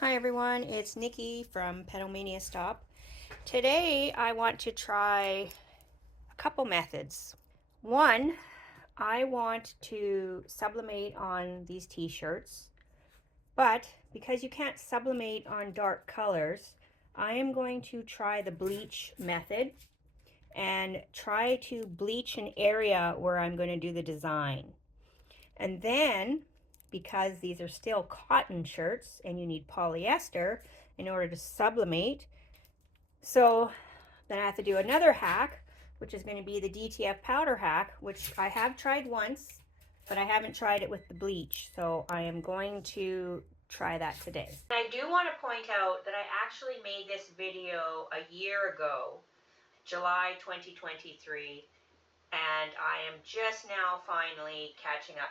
Hi everyone, it's Nikki from PetomaniaStop. Today I want to try a couple methods. One, I want to sublimate on these t-shirts, but because you can't sublimate on dark colors, I am going to try the bleach method and try to bleach an area where I'm going to do the design. And then, because these are still cotton shirts and you need polyester in order to sublimate, so then I have to do another hack, which is going to be the DTF powder hack, which I have tried once, but I haven't tried it with the bleach. So I am going to try that today. I do want to point out that I actually made this video a year ago, July 2023. And I am just now finally catching up.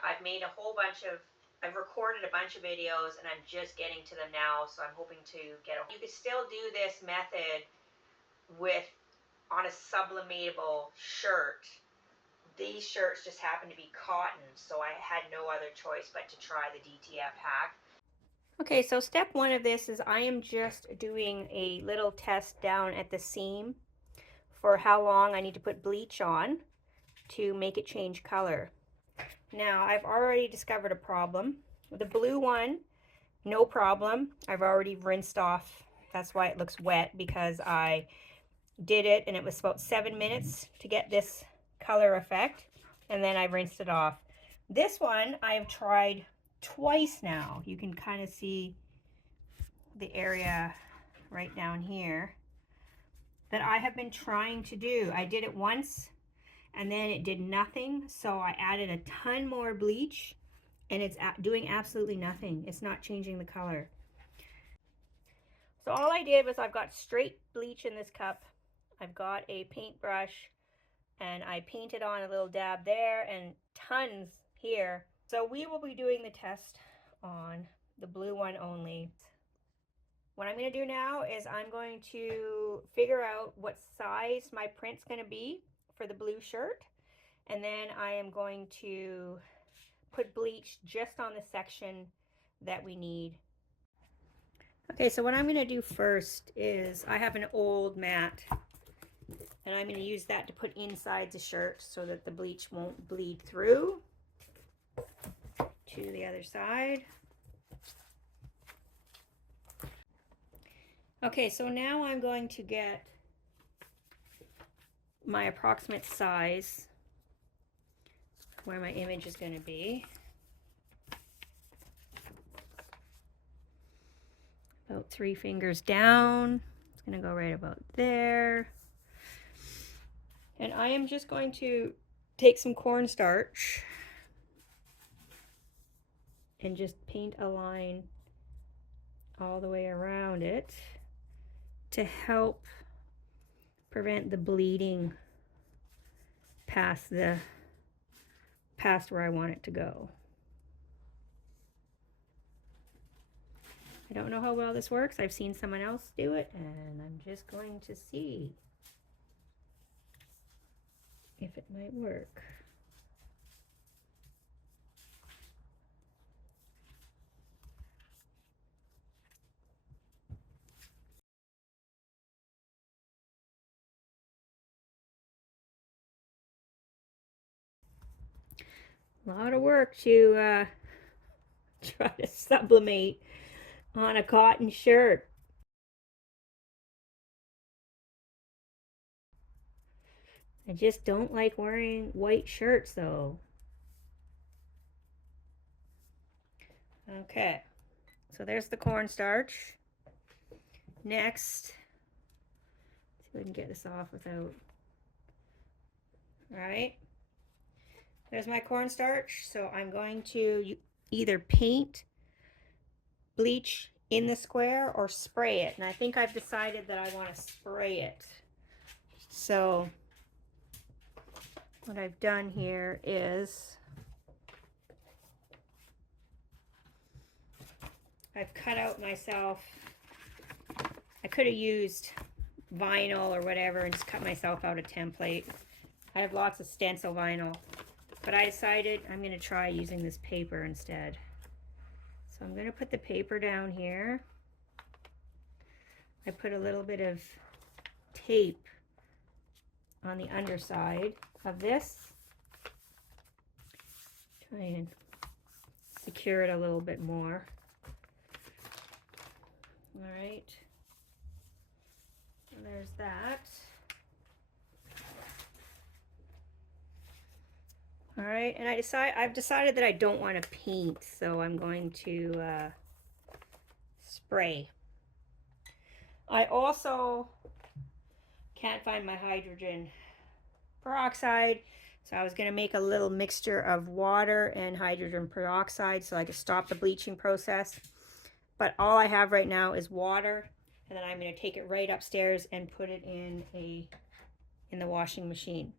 I've recorded a bunch of videos and I'm just getting to them now, so I'm hoping to you could still do this method on a sublimatable shirt. These shirts just happen to be cotton, so I had no other choice but to try the DTF hack. Okay, so step one of this is I am just doing a little test down at the seam for how long I need to put bleach on to make it change color. Now, I've already discovered a problem. The blue one, no problem. I've already rinsed off. That's why it looks wet, because I did it and it was about 7 minutes to get this color effect, and then I rinsed it off. This one I've tried twice now. You can kind of see the area right down here that I have been trying to do. I did it once and then it did nothing, so I added a ton more bleach and it's doing absolutely nothing. It's not changing the color. So all I did was I've got straight bleach in this cup. I've got a paintbrush and I painted on a little dab there and tons here. So we will be doing the test on the blue one only. What I'm going to do now is I'm going to figure out what size my print's going to be for the blue shirt, and then I am going to put bleach just on the section that we need. Okay, so what I'm going to do first is I have an old mat and I'm going to use that to put inside the shirt so that the bleach won't bleed through to the other side. Okay, so now I'm going to get my approximate size where my image is going to be. About 3 fingers down. It's going to go right about there. And I am just going to take some cornstarch and just paint a line all the way around it to help prevent the bleeding past where I want it to go. I don't know how well this works. I've seen someone else do it, and I'm just going to see if it might work. A lot of work to try to sublimate on a cotton shirt. I just don't like wearing white shirts though. Okay, so there's the cornstarch. Next, see if we can get this off without. All right, there's my cornstarch. So I'm going to either paint bleach in the square or spray it. And I think I've decided that I want to spray it. So what I've done here is I've cut out myself, I could have used vinyl or whatever and just cut myself out a template. I have lots of stencil vinyl, but I decided I'm going to try using this paper instead. So I'm going to put the paper down here. I put a little bit of tape on the underside of this. Try and secure it a little bit more. All right, so there's that. All right, and I've decided that I don't want to paint, so I'm going to spray. I also can't find my hydrogen peroxide, so I was going to make a little mixture of water and hydrogen peroxide so I could stop the bleaching process. But all I have right now is water, and then I'm going to take it right upstairs and put it in the washing machine.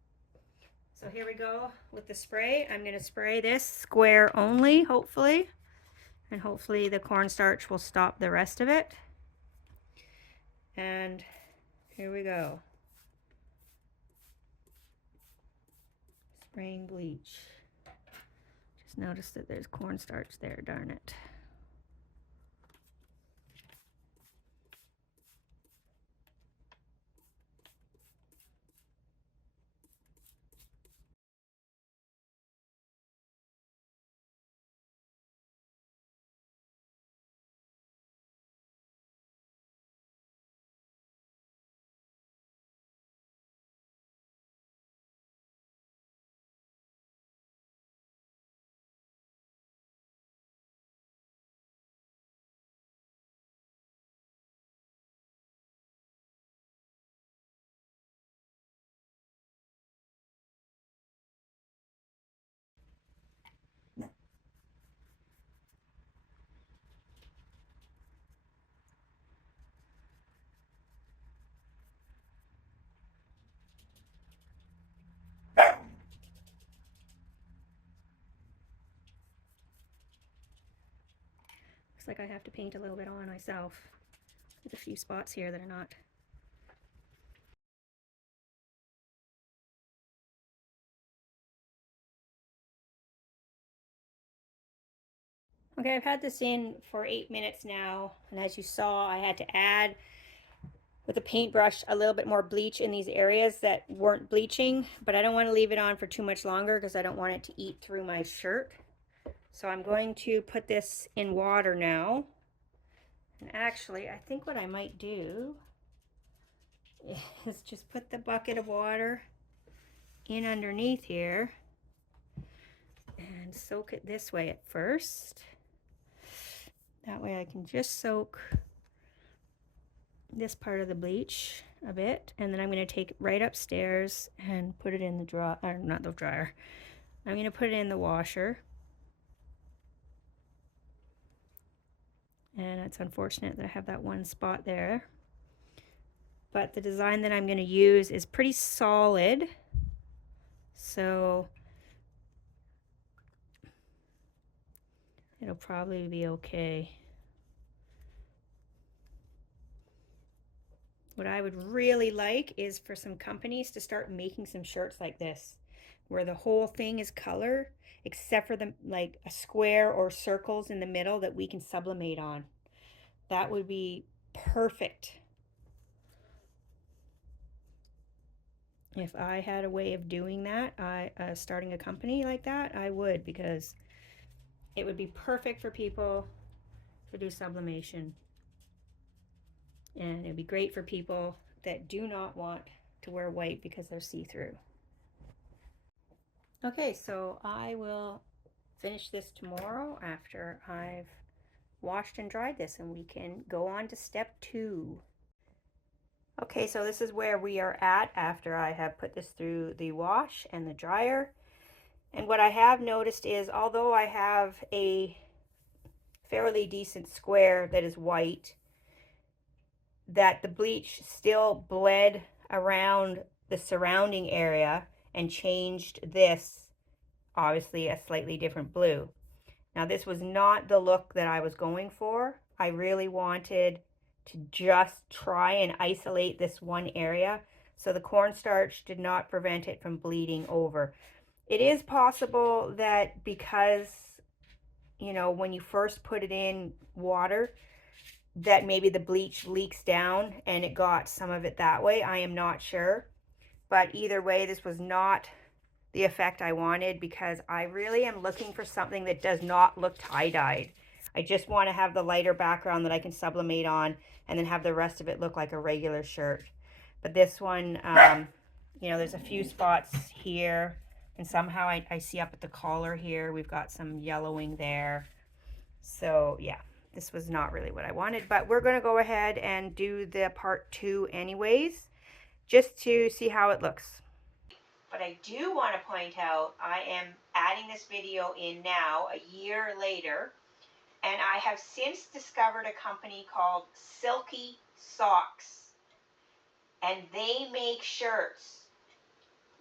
So here we go with the spray. I'm going to spray this square only, hopefully, and hopefully the cornstarch will stop the rest of it. And here we go. Spraying bleach. Just noticed that there's cornstarch there, darn it. Looks like I have to paint a little bit on myself. There's a few spots here that are not. Okay, I've had this in for 8 minutes now, and as you saw, I had to add with a paintbrush a little bit more bleach in these areas that weren't bleaching, but I don't want to leave it on for too much longer because I don't want it to eat through my shirt. So I'm going to put this in water now. And actually, I think what I might do is just put the bucket of water in underneath here and soak it this way at first. That way I can just soak this part of the bleach a bit, and then I'm going to take it right upstairs and put it in the dryer, or not the dryer. I'm going to put it in the washer. And it's unfortunate that I have that one spot there. But the design that I'm going to use is pretty solid, so it'll probably be okay. What I would really like is for some companies to start making some shirts like this, where the whole thing is color, except for the like a square or circles in the middle that we can sublimate on. That would be perfect. If I had a way of doing that, starting a company like that, I would, because it would be perfect for people to do sublimation. And it'd be great for people that do not want to wear white because they're see-through. Okay, so I will finish this tomorrow after I've washed and dried this, and we can go on to step 2. Okay, so this is where we are at after I have put this through the wash and the dryer. And what I have noticed is, although I have a fairly decent square that is white, that the bleach still bled around the surrounding area and changed this, obviously, a slightly different blue. Now, this was not the look that I was going for. I really wanted to just try and isolate this one area, so the cornstarch did not prevent it from bleeding over. It is possible that because, you know, when you first put it in water, that maybe the bleach leaks down and it got some of it that way. I am not sure. But either way, this was not the effect I wanted, because I really am looking for something that does not look tie-dyed. I just want to have the lighter background that I can sublimate on, and then have the rest of it look like a regular shirt. But this one, you know, there's a few spots here, and somehow I see up at the collar here, we've got some yellowing there. So yeah, this was not really what I wanted, but we're going to go ahead and do the part 2 anyways, just to see how it looks. But I do want to point out, I am adding this video in now, a year later, and I have since discovered a company called Silky Socks, and they make shirts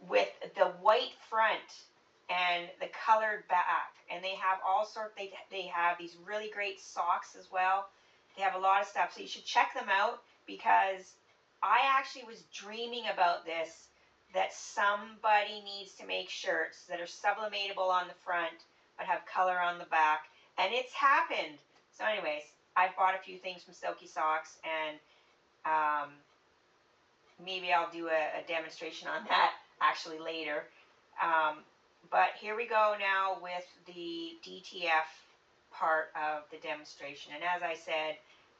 with the white front and the colored back, and they have all sorts. They have these really great socks as well. They have a lot of stuff, so you should check them out, because I actually was dreaming about this, that somebody needs to make shirts that are sublimatable on the front but have color on the back, and it's happened. So anyways, I've bought a few things from Silky Socks, and maybe I'll do a demonstration on that actually later. But here we go now with the DTF part of the demonstration. And as I said,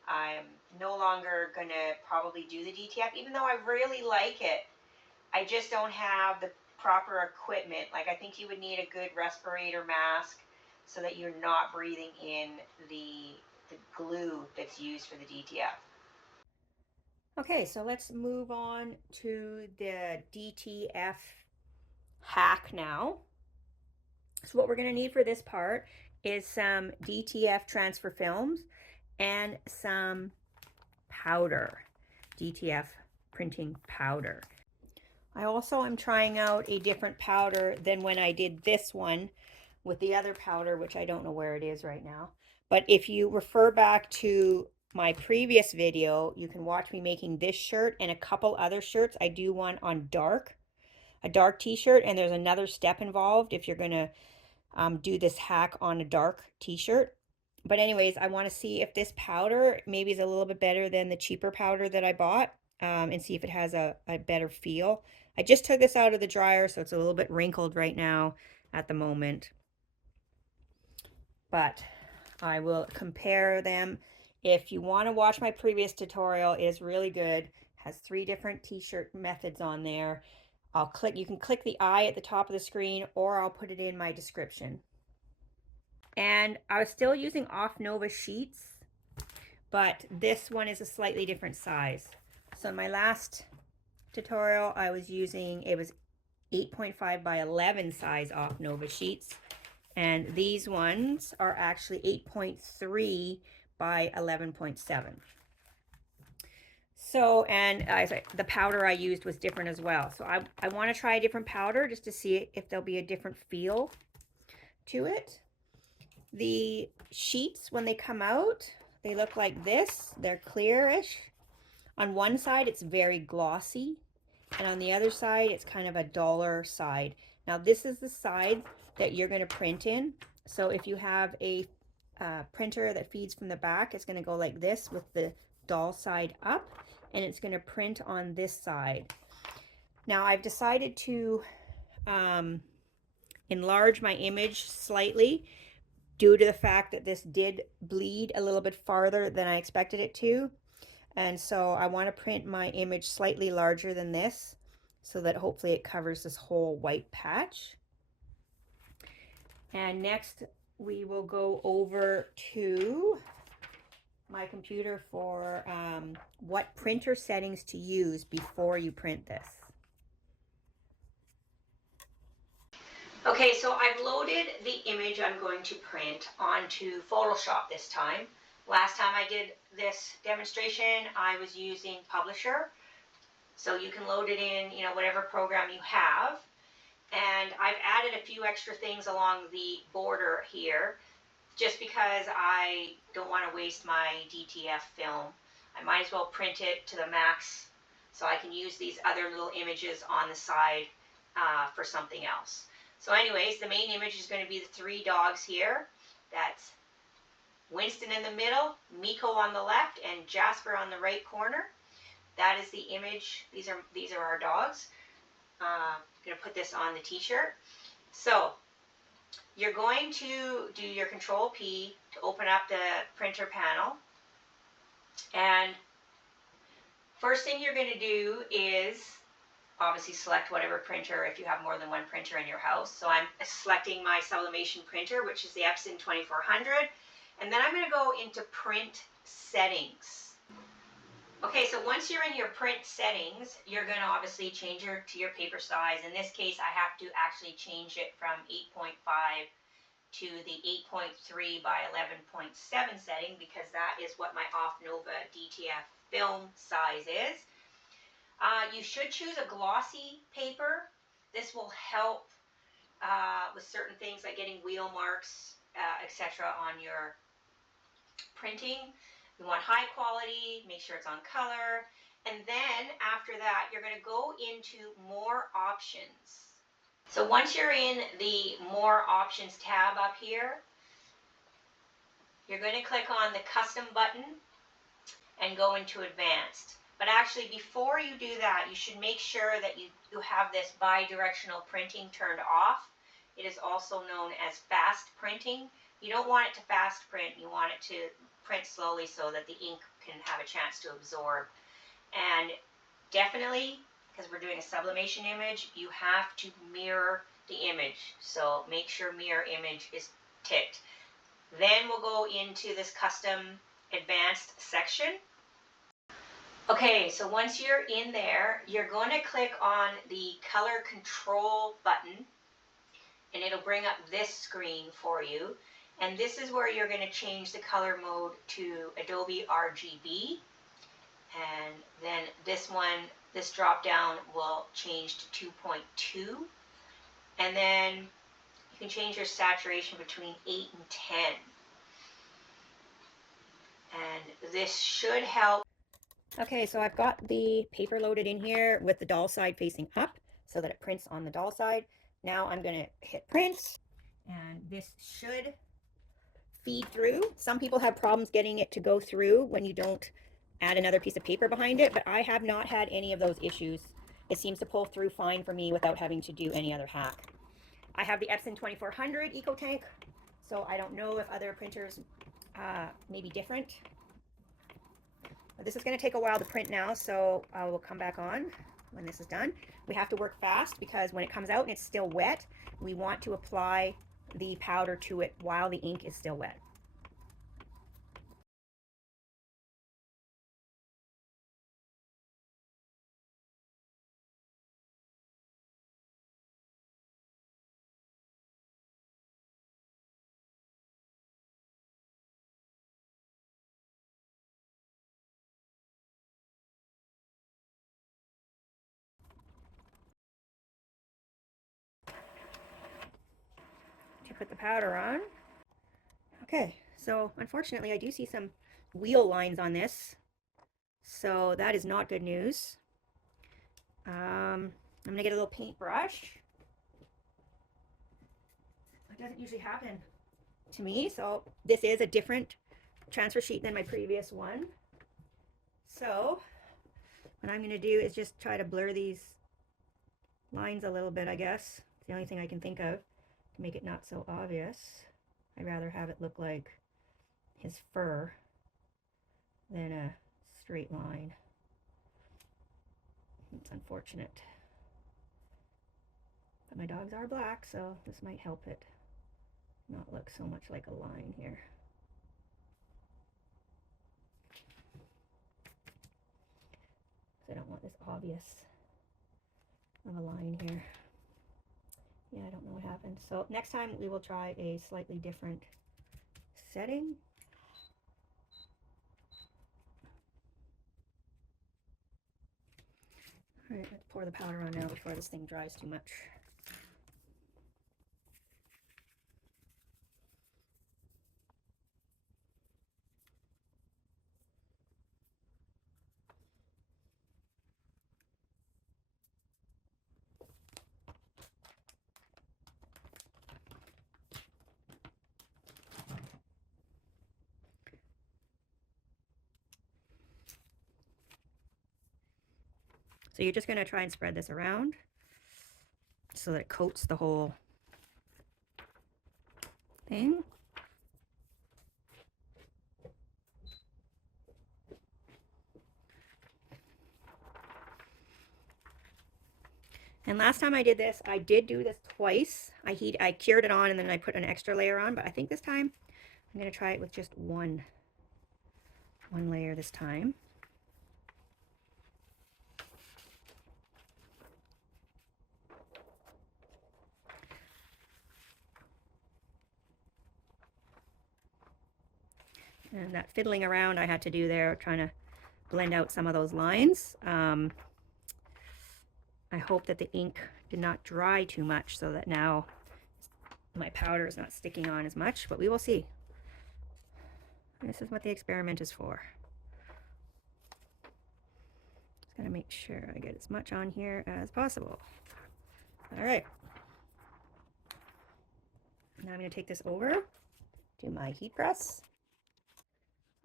I'm no longer going to probably do the DTF, even though I really like it. I just don't have the proper equipment. Like, I think you would need a good respirator mask so that you're not breathing in the glue that's used for the DTF. Okay, so let's move on to the DTF hack now. So what we're going to need for this part is some DTF transfer films and some powder, DTF printing powder. I also am trying out a different powder than when I did this one with the other powder, which I don't know where it is right now. But if you refer back to my previous video, you can watch me making this shirt and a couple other shirts. I do one on a dark t-shirt, and there's another step involved if you're going to do this hack on a dark t-shirt. But anyways, I want to see if this powder maybe is a little bit better than the cheaper powder that I bought, and see if it has a better feel. I just took this out of the dryer, so it's a little bit wrinkled right now at the moment. But I will compare them. If you want to watch my previous tutorial, it is really good. It has 3 different t-shirt methods on there. You can click the I at the top of the screen, or I'll put it in my description. And I was still using Off Nova sheets, but this one is a slightly different size. So in my last tutorial, I was using, it was 8.5 by 11 size Off Nova sheets, and these ones are actually 8.3 by 11.7. So, and the powder I used was different as well. So I want to try a different powder just to see if there'll be a different feel to it. The sheets, when they come out, they look like this. They're clearish. On one side, it's very glossy, and on the other side, it's kind of a duller side. Now, this is the side that you're going to print in. So if you have a printer that feeds from the back, it's going to go like this with the dull side up, and it's going to print on this side. Now, I've decided to enlarge my image slightly due to the fact that this did bleed a little bit farther than I expected it to. And so I want to print my image slightly larger than this, so that hopefully it covers this whole white patch. And next we will go over to my computer for what printer settings to use before you print this. Okay, so I've loaded the image I'm going to print onto Photoshop this time. Last time I did this demonstration, I was using Publisher. So you can load it in, you know, whatever program you have. And I've added a few extra things along the border here, just because I don't want to waste my DTF film. I might as well print it to the max so I can use these other little images on the side for something else. So anyways, the main image is going to be the 3 dogs here. That's Winston in the middle, Miko on the left, and Jasper on the right corner. That is the image. These are our dogs. I'm going to put this on the t-shirt. So you're going to do your Control P to open up the printer panel. And first thing you're going to do is obviously select whatever printer if you have more than one printer in your house. So I'm selecting my Sublimation printer, which is the Epson 2400. And then I'm going to go into print settings. Okay, so once you're in your print settings, you're going to obviously change to your paper size. In this case, I have to actually change it from 8.5 to the 8.3 by 11.7 setting, because that is what my Off Nova DTF film size is. You should choose a glossy paper. This will help with certain things like getting wheel marks, etc. on your printing. You want high quality, make sure it's on color, and then after that you're going to go into more options. So once you're in the more options tab up here, you're going to click on the custom button and go into advanced. But actually, before you do that, you should make sure that you have this bi-directional printing turned off. It is also known as fast printing. You don't want it to fast print. You want it to print slowly so that the ink can have a chance to absorb. And definitely, because we're doing a sublimation image, you have to mirror the image. So make sure mirror image is ticked. Then we'll go into this custom advanced section. Okay, so once you're in there, you're going to click on the color control button, and it'll bring up this screen for you. And this is where you're going to change the color mode to Adobe RGB. And then this drop down will change to 2.2. And then you can change your saturation between 8 and 10. And this should help. Okay, so I've got the paper loaded in here with the doll side facing up so that it prints on the doll side. Now I'm going to hit print, and this should feed through. Some people have problems getting it to go through when you don't add another piece of paper behind it, but I have not had any of those issues. It seems to pull through fine for me without having to do any other hack. I have the Epson 2400 Eco Tank, so I don't know if other printers may be different. But this is going to take a while to print now, so I will come back on when this is done. We have to work fast because when it comes out and it's still wet, we want to apply the powder to it while the ink is still wet. To put the powder on. Okay, so unfortunately I do see some wheel lines on this, so that is not good news. I'm gonna get a little paintbrush. That doesn't usually happen to me, so this is a different transfer sheet than my previous one. So what I'm gonna do is just try to blur these lines a little bit, I guess. It's the only thing I can think of to make it not so obvious. I'd rather have it look like his fur than a straight line. It's unfortunate. But my dogs are black, so this might help it not look so much like a line here. I don't want this obvious of a line here. Yeah, I don't know what happened. So next time we will try a slightly different setting. All right, let's pour the powder on now before this thing dries too much. So you're just going to try and spread this around so that it coats the whole thing. And last time I did this, I did do this twice. I cured it on and then I put an extra layer on, but I think this time I'm going to try it with just one layer this time. And that fiddling around I had to do there, trying to blend out some of those lines. I hope that the ink did not dry too much so that now my powder is not sticking on as much, but we will see. This is what the experiment is for. Just gotta make sure I get as much on here as possible. All right. Now I'm gonna take this over to my heat press.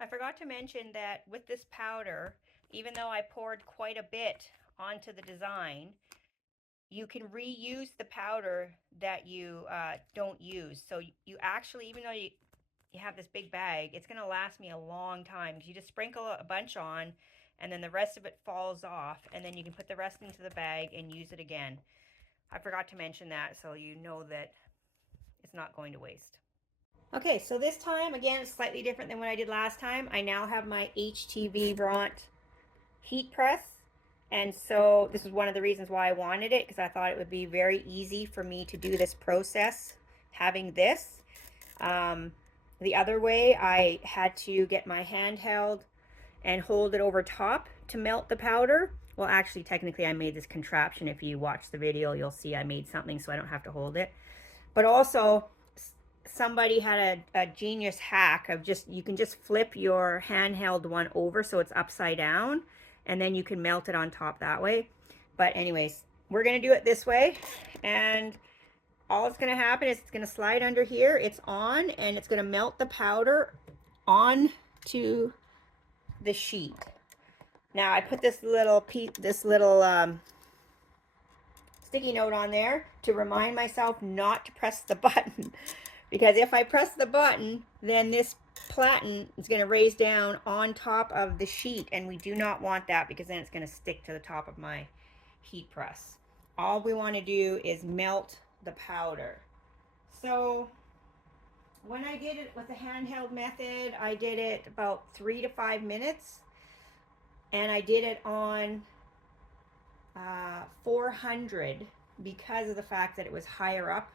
I forgot to mention that with this powder, even though I poured quite a bit onto the design, you can reuse the powder that you don't use. So you actually, even though you have this big bag, it's going to last me a long time. You just sprinkle a bunch on and then the rest of it falls off, and then you can put the rest into the bag and use it again. I forgot to mention that, so you know that it's not going to waste. Okay, so this time, again, it's slightly different than what I did last time. I now have my HTV Bront heat press. And so this is one of the reasons why I wanted it, because I thought it would be very easy for me to do this process having this. The other way, I had to get my handheld and hold it over top to melt the powder. Well, actually, technically, I made this contraption. If you watch the video, you'll see I made something so I don't have to hold it. But also, somebody had a genius hack of you can just flip your handheld one over so it's upside down, and then you can melt it on top that way. But anyways, we're going to do it this way, and all it's going to happen is it's going to slide under here. It's on, and it's going to melt the powder onto the sheet. Now I put this little sticky note on there to remind myself not to press the button, because if I press the button, then this platen is going to raise down on top of the sheet, and we do not want that, because then it's going to stick to the top of my heat press. All we want to do is melt the powder. So when I did it with the handheld method, I did it about 3 to 5 minutes, and I did it on 400 because of the fact that it was higher up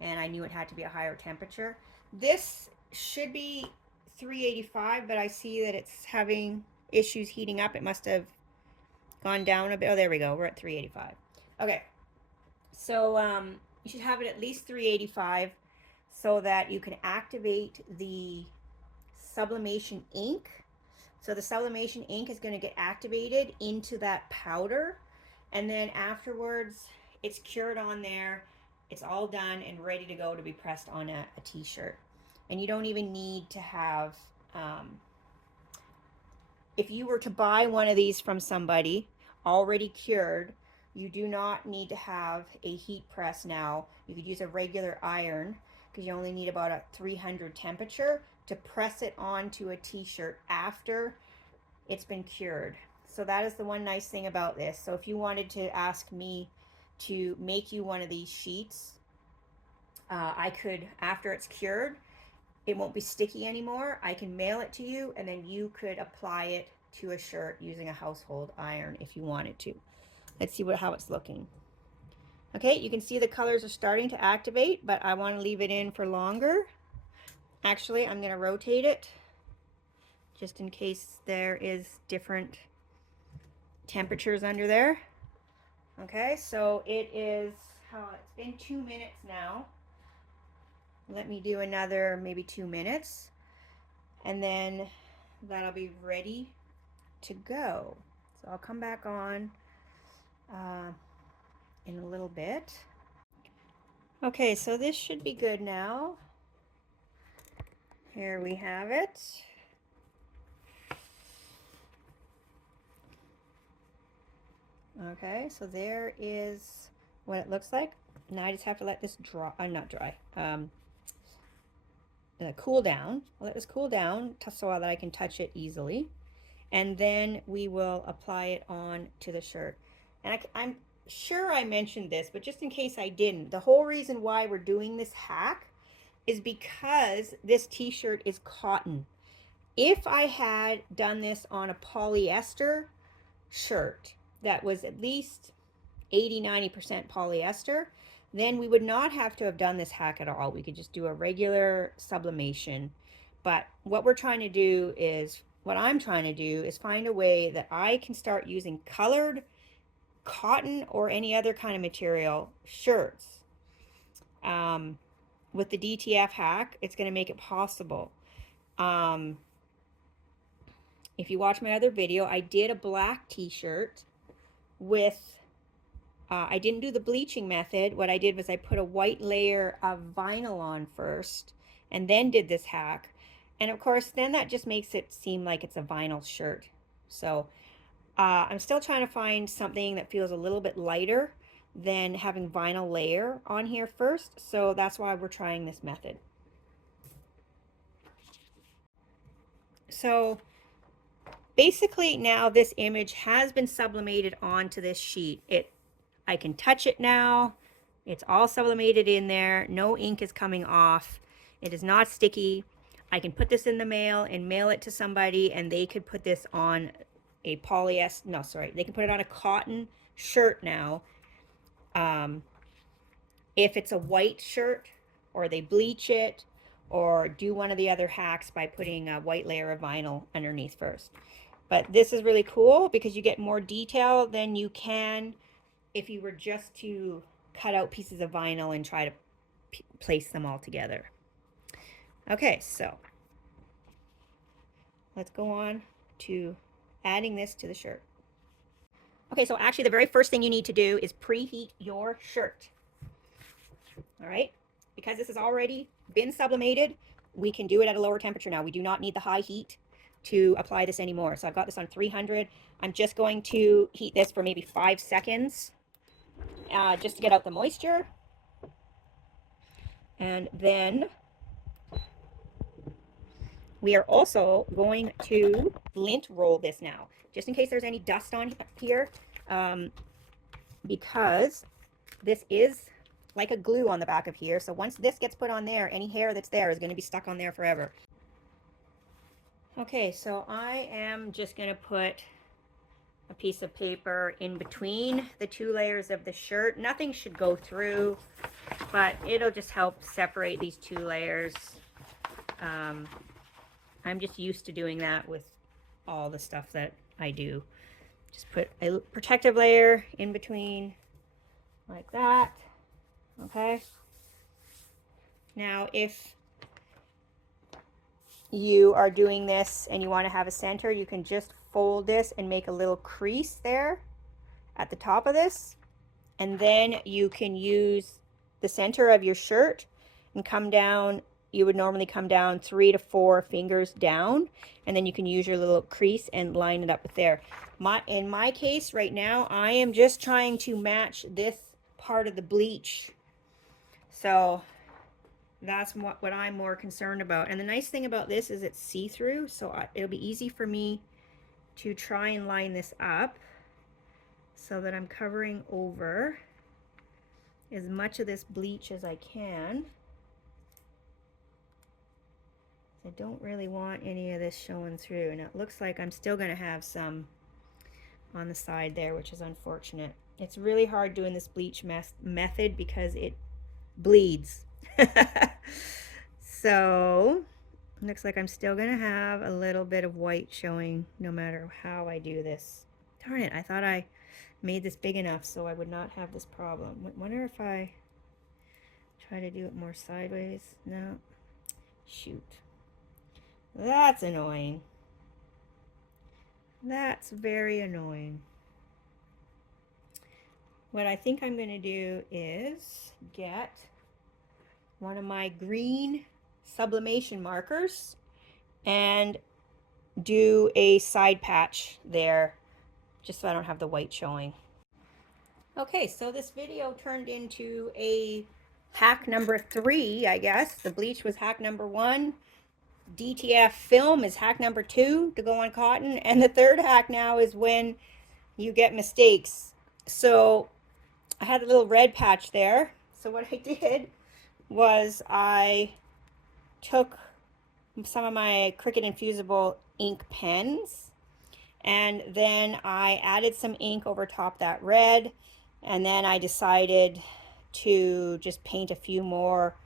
and I knew it had to be a higher temperature. This should be 385, but I see that it's having issues heating up. It must have gone down a bit. Oh, there we go. We're at 385. Okay. So you should have it at least 385 so that you can activate the sublimation ink. So the sublimation ink is going to get activated into that powder, and then afterwards it's cured on there. It's all done and ready to go to be pressed on a t-shirt. And you don't even need to have, if you were to buy one of these from somebody already cured, you do not need to have a heat press now. You could use a regular iron, because you only need about a 300 temperature to press it onto a t-shirt after it's been cured. So that is the one nice thing about this. So if you wanted to ask me to make you one of these sheets, I could, after it's cured, it won't be sticky anymore. I can mail it to you, and then you could apply it to a shirt using a household iron if you wanted to. Let's see how it's looking. Okay, you can see the colors are starting to activate, but I want to leave it in for longer. Actually, I'm going to rotate it just in case there is different temperatures under there. Okay, so it is, it's been 2 minutes now. Let me do another maybe 2 minutes, and then that'll be ready to go. So I'll come back on in a little bit. Okay, so this should be good now. Here we have it. Okay, so there is what it looks like. Now I just have to let this dry, not dry, cool down. I'll let this cool down so that I can touch it easily. And then we will apply it on to the shirt. And I'm sure I mentioned this, but just in case I didn't, the whole reason why we're doing this hack is because this t-shirt is cotton. If I had done this on a polyester shirt that was at least 80–90% polyester, then we would not have to have done this hack at all. We could just do a regular sublimation. But what we're trying to do is, what I'm trying to do is find a way that I can start using colored cotton or any other kind of material shirts. With the DTF hack, it's going to make it possible. If you watch my other video, I did a black t-shirt with, I didn't do the bleaching method. What I did was I put a white layer of vinyl on first and then did this hack. And of course, then that just makes it seem like it's a vinyl shirt. So I'm still trying to find something that feels a little bit lighter than having vinyl layer on here first. So that's why we're trying this method. So basically now this image has been sublimated onto this sheet. I can touch it now. It's all sublimated in there. No ink is coming off. It is not sticky. I can put this in the mail and mail it to somebody, and they could put this on a polyester, no, sorry, they can put it on a cotton shirt now. If it's a white shirt, or they bleach it, or do one of the other hacks by putting a white layer of vinyl underneath first. But this is really cool because you get more detail than you can if you were just to cut out pieces of vinyl and try to place them all together. Okay, so let's go on to adding this to the shirt. Okay, so actually the very first thing you need to do is preheat your shirt. All right, because this has already been sublimated, we can do it at a lower temperature now. We do not need the high heat to apply this anymore. So I've got this on 300. I'm just going to heat this for maybe 5 seconds just to get out the moisture. And then we are also going to lint roll this now, just in case there's any dust on here, because this is like a glue on the back of here. So once this gets put on there, any hair that's there is going to be stuck on there forever. Okay, so I am just going to put a piece of paper in between the two layers of the shirt. Nothing should go through, but it'll just help separate these two layers. I'm just used to doing that with all the stuff that I do. Just put a protective layer in between like that. Okay. Now, if you are doing this and you want to have a center, you can just fold this and make a little crease there at the top of this, and then you can use the center of your shirt and come down. You would normally come down 3 to 4 fingers down, and then you can use your little crease and line it up with there. In my case right now, I am just trying to match this part of the bleach, so that's what I'm more concerned about. And the nice thing about this is it's see-through, so it'll be easy for me to try and line this up so that I'm covering over as much of this bleach as I can. I don't really want any of this showing through, and it looks like I'm still going to have some on the side there, which is unfortunate. It's really hard doing this bleach method because it bleeds. So looks like I'm still going to have a little bit of white showing no matter how I do this. Darn it, I thought I made this big enough so I would not have this problem. Wonder if I try to do it more sideways. No. Shoot. That's annoying. That's very annoying. What I think I'm going to do is get one of my green sublimation markers and do a side patch there, just so I don't have the white showing. Okay, so this video turned into a hack number 3, I guess. The bleach was hack number 1. DTF film is hack number 2 to go on cotton. And the third hack now is when you get mistakes. So I had a little red patch there. So what I did was I took some of my Cricut Infusible ink pens, and then I added some ink over top that red, and then I decided to just paint a few more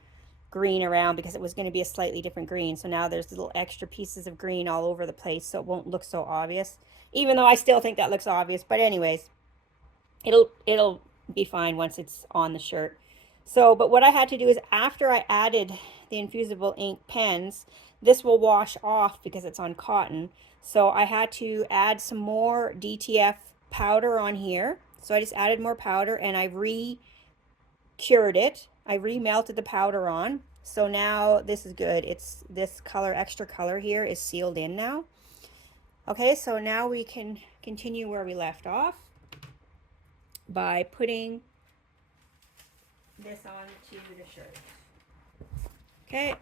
green around because it was going to be a slightly different green. So now there's little extra pieces of green all over the place, so it won't look so obvious, even though I still think that looks obvious. But anyways, it'll be fine once it's on the shirt. So, but what I had to do is after I added the infusible ink pens, this will wash off because it's on cotton. So I had to add some more DTF powder on here. So I just added more powder and I re-cured it. I re-melted the powder on. So now this is good. It's this color, extra color here is sealed in now. Okay, so now we can continue where we left off by putting this onto the shirt. Okay,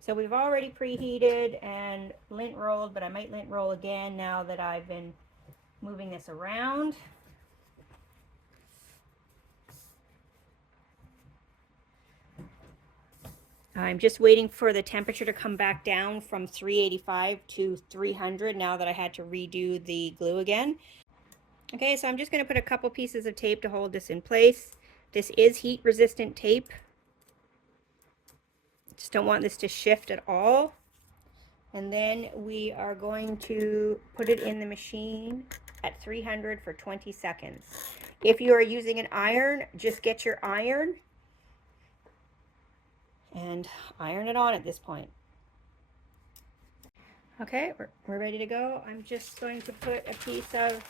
so we've already preheated and lint rolled, but I might lint roll again now that I've been moving this around. I'm just waiting for the temperature to come back down from 385 to 300 now that I had to redo the glue again. Okay, so I'm just going to put a couple pieces of tape to hold this in place. This is heat resistant tape. Just don't want this to shift at all. And then we are going to put it in the machine at 300 for 20 seconds. If you are using an iron, just get your iron and iron it on at this point. Okay, we're ready to go. I'm just going to put a piece of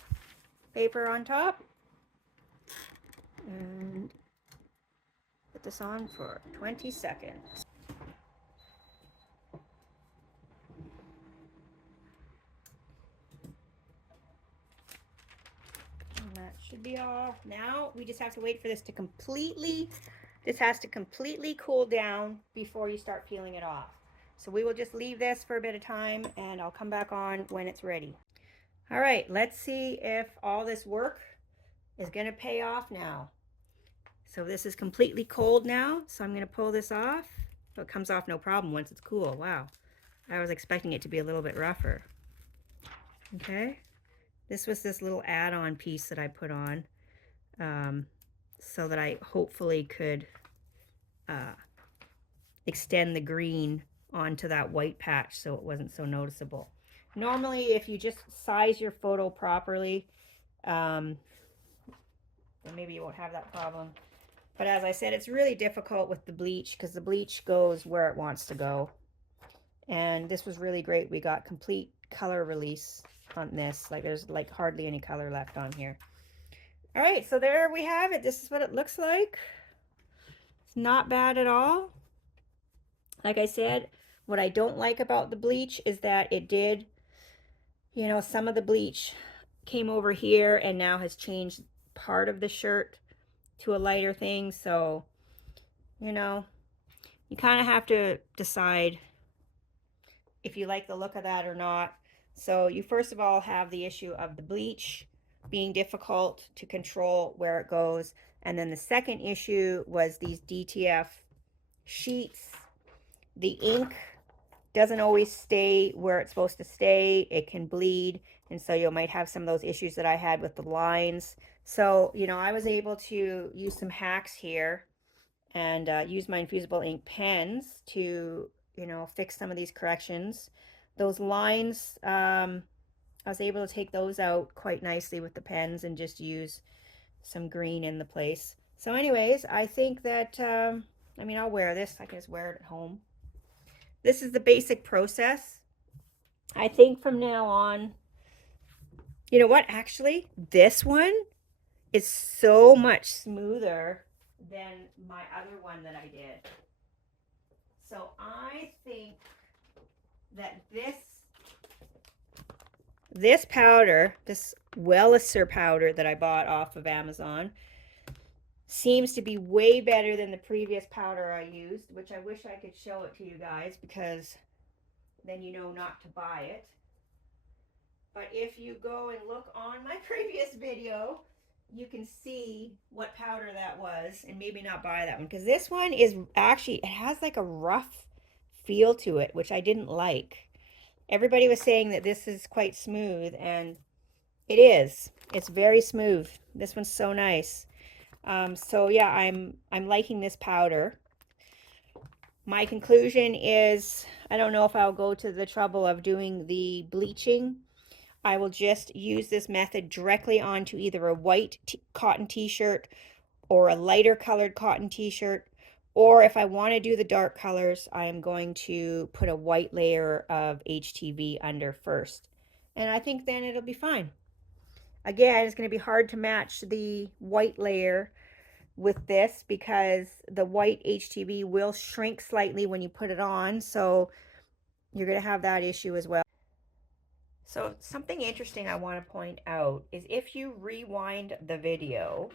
paper on top and put this on for 20 seconds. And that should be all. Now we just have to wait for this to completely cool down before you start peeling it off. So we will just leave this for a bit of time and I'll come back on when it's ready. All right, let's see if all this work is going to pay off now. So this is completely cold now, so I'm going to pull this off. So it comes off no problem once it's cool. Wow, I was expecting it to be a little bit rougher. Okay, this was this little add-on piece that I put on so that I hopefully could extend the green onto that white patch so it wasn't so noticeable. Normally, if you just size your photo properly, then maybe you won't have that problem. But as I said, it's really difficult with the bleach because the bleach goes where it wants to go. And this was really great. We got complete color release on this. Like there's like hardly any color left on here. All right, so there we have it. This is what it looks like. It's not bad at all. Like I said, what I don't like about the bleach is that it did, you know, some of the bleach came over here and now has changed part of the shirt to a lighter thing. So, you know, you kind of have to decide if you like the look of that or not. So you first of all have the issue of the bleach being difficult to control where it goes. And then the second issue was these DTF sheets. The ink doesn't always stay where it's supposed to stay. It can bleed. And so you might have some of those issues that I had with the lines. So, you know, I was able to use some hacks here and use my infusible ink pens to, you know, fix some of these corrections. Those lines, I was able to take those out quite nicely with the pens and just use some green in the place. So anyways, I think that, I mean, I'll wear this. I can just wear it at home. This is the basic process. I think from now on, you know what, actually, this one is so much smoother than my other one that I did. So I think that this powder, this Welliser powder that I bought off of Amazon, seems to be way better than the previous powder I used, which I wish I could show it to you guys because then you know not to buy it. But if you go and look on my previous video, you can see what powder that was and maybe not buy that one, because this one is actually, it has like a rough feel to it, which I didn't like. Everybody was saying that this is quite smooth, and it is. It's very smooth. This one's so nice. So yeah, I'm liking this powder. My conclusion is, I don't know if I'll go to the trouble of doing the bleaching. I will just use this method directly onto either a white cotton t-shirt or a lighter colored cotton t-shirt, or if I want to do the dark colors, I am going to put a white layer of HTV under first. And I think then it'll be fine. Again, it's going to be hard to match the white layer with this because the white HTV will shrink slightly when you put it on, so you're going to have that issue as well. So something interesting I want to point out is if you rewind the video,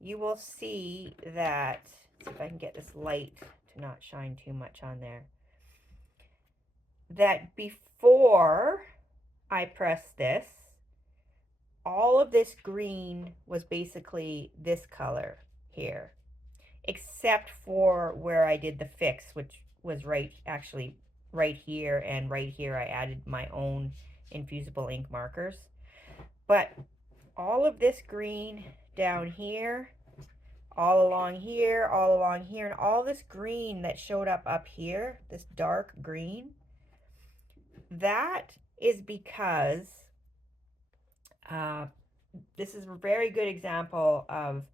you will see that, let's see if I can get this light to not shine too much on there, that before I pressed this, all of this green was basically this color here, except for where I did the fix, which was actually right here, and right here I added my own infusible ink markers. But all of this green down here, all along here, and all this green that showed up here, this dark green, that is because this is a very good example of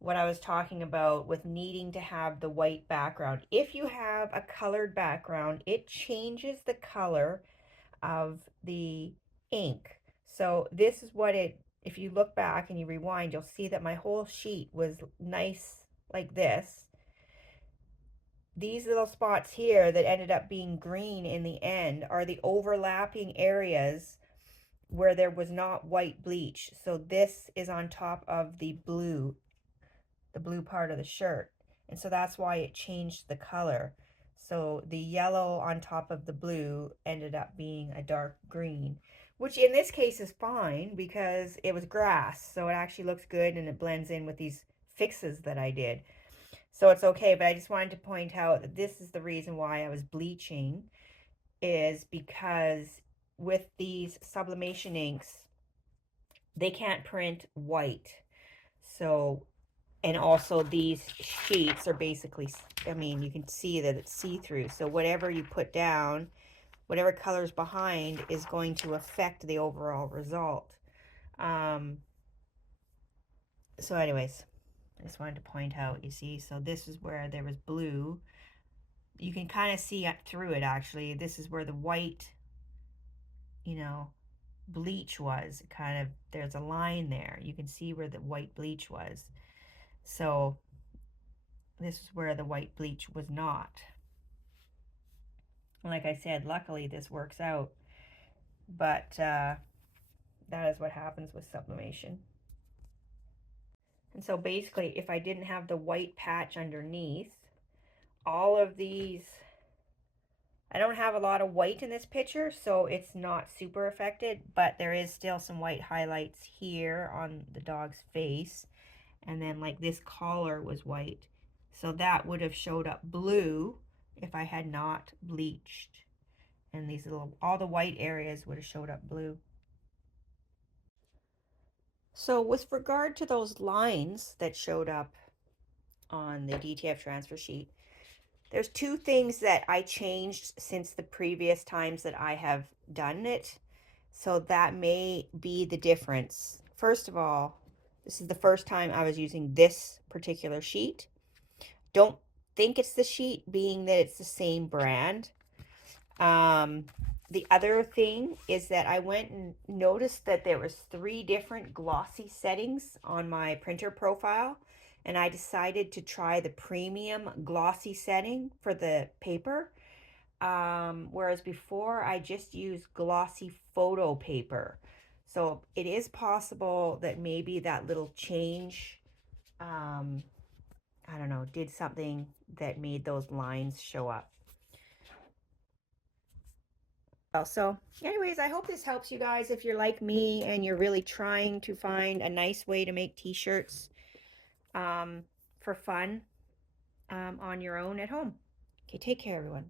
what I was talking about with needing to have the white background. If you have a colored background, it changes the color of the ink. So this is what it, if you look back and you rewind, you'll see that my whole sheet was nice like this. These little spots here that ended up being green in the end are the overlapping areas where there was not white bleach. So this is on top of the blue part of the shirt. And so that's why it changed the color. So the yellow on top of the blue ended up being a dark green, which in this case is fine because it was grass. So it actually looks good and it blends in with these fixes that I did. So it's okay, but I just wanted to point out that this is the reason why I was bleaching, is because with these sublimation inks, they can't print white. So, and also these sheets are basically, I mean, you can see that it's see-through. So whatever you put down, whatever color's behind is going to affect the overall result. So anyways, I just wanted to point out, you see, so this is where there was blue. You can kind of see through it actually. This is where the white, you know, bleach was. Kind of, there's a line there. You can see where the white bleach was. So this is where the white bleach was not. Like I said, luckily this works out, but that is what happens with sublimation. And so basically, if I didn't have the white patch underneath, all of these, I don't have a lot of white in this picture, so it's not super affected, but there is still some white highlights here on the dog's face. And then like this collar was white, so that would have showed up blue if I had not bleached. And these little, all the white areas would have showed up blue. So with regard to those lines that showed up on the DTF transfer sheet, there's two things that I changed since the previous times that I have done it. So that may be the difference. First of all, this is the first time I was using this particular sheet. Don't think it's the sheet, being that it's the same brand. The other thing is that I went and noticed that there was 3 different glossy settings on my printer profile, and I decided to try the premium glossy setting for the paper, whereas before I just used glossy photo paper. So it is possible that maybe that little change I don't know, did something that made those lines show up. Oh, so anyways, I hope this helps you guys if you're like me and you're really trying to find a nice way to make t-shirts for fun on your own at home. Okay, take care, everyone.